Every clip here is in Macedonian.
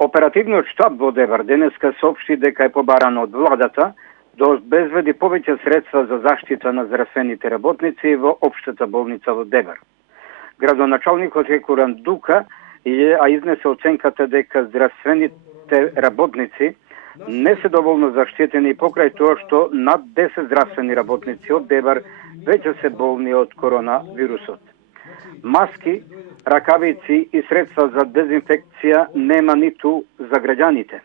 Оперативниот штаб во Дебар денеска соопшти дека е побарано од владата да обезбеди повеќе средства за заштита на здравствените работници во општата болница во Дебар. Градоначалникот Хекуран Дука изнесе оценката дека здравствените работници не се доволно заштитени покрај тоа што над 10 здравствени работници од Дебар веќе се болни од коронавирусот. Маски, ракавици и средства за дезинфекција нема ниту за граѓаните.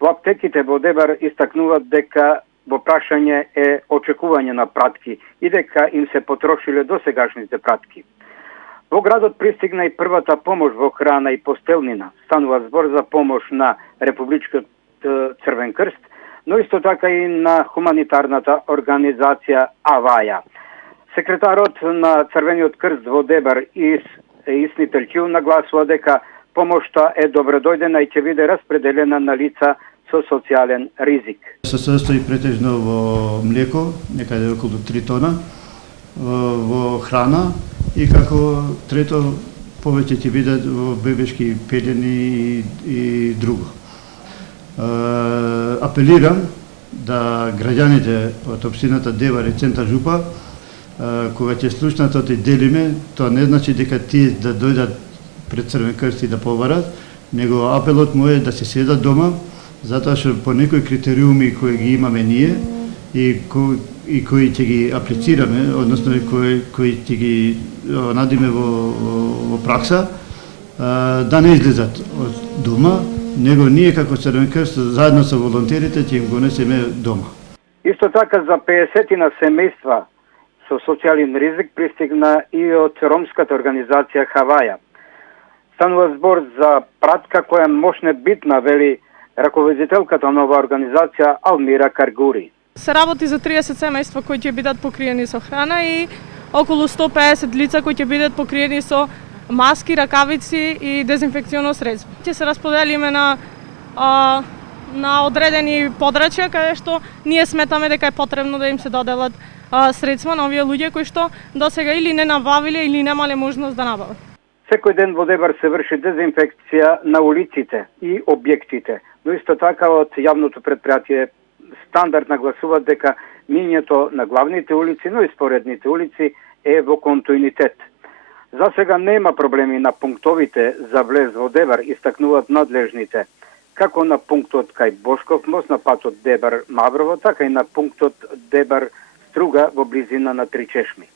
Во аптеките во Дебар истакнуваат дека во прашање е очекување на пратки и дека им се потрошиле досегашните пратки. Во градот пристигна и првата помош во храна и постелнина. Станува збор за помош на Републичкиот Црвен крст, но исто така и на хуманитарната организација Аваја. Секретарот на Црвениот крст во Дебар Исни Телчил нагласува дека помошта е добредојдена и ќе биде распределена на лица со социјален ризик. Се состои претежно во млеко, некаде околу 3 тона, во храна и како трето повеќе ќе бидат во бебешки пелени и друго. Апелирам да граѓаните од општината Дебар и Центар Жупа, кога ќе слушнат оти делиме, тоа не значи дека тие да дојдат пред Црвен крст и да побарат, него апелот му е да се седат дома, затоа што по некои критериуми кои ги имаме ние и кои ќе ги аплицираме, односно кои ќе ги надиме во пракса, да не излезат од дома, него ние како Црвен крст заедно со волонтерите ќе им го несеме дома. Исто така за 50 семејства со социјален ризик пристигна и од ромската организација Хаваја. Станува збор за пратка која можне битна, вели раководителката на оваа организација Алмира Каргури. Се работи за 30 семејства кои ќе бидат покриени со храна и околу 150 лица кои ќе бидат покриени со маски, ракавици и дезинфекционо средство. Ќе се расподелиме на одредени подрачја каде што ние сметаме дека е потребно да им се доделат средства на овие луѓе кои што досега или не набавиле или немале можност да набават. Секој ден во Дебар се врши дезинфекција на улиците и објектите, но исто така од јавното предпријатие Стандард нагласува дека мињето на главните улици, но и споредните улици е во континуитет. За сега нема проблеми на пунктовите за влез во Дебар, истакнуваат надлежните, како на пунктот кај Бошков мост на патот Дебар-Маврово, така и на пунктот Дебар-Струга во близина на Три чешми.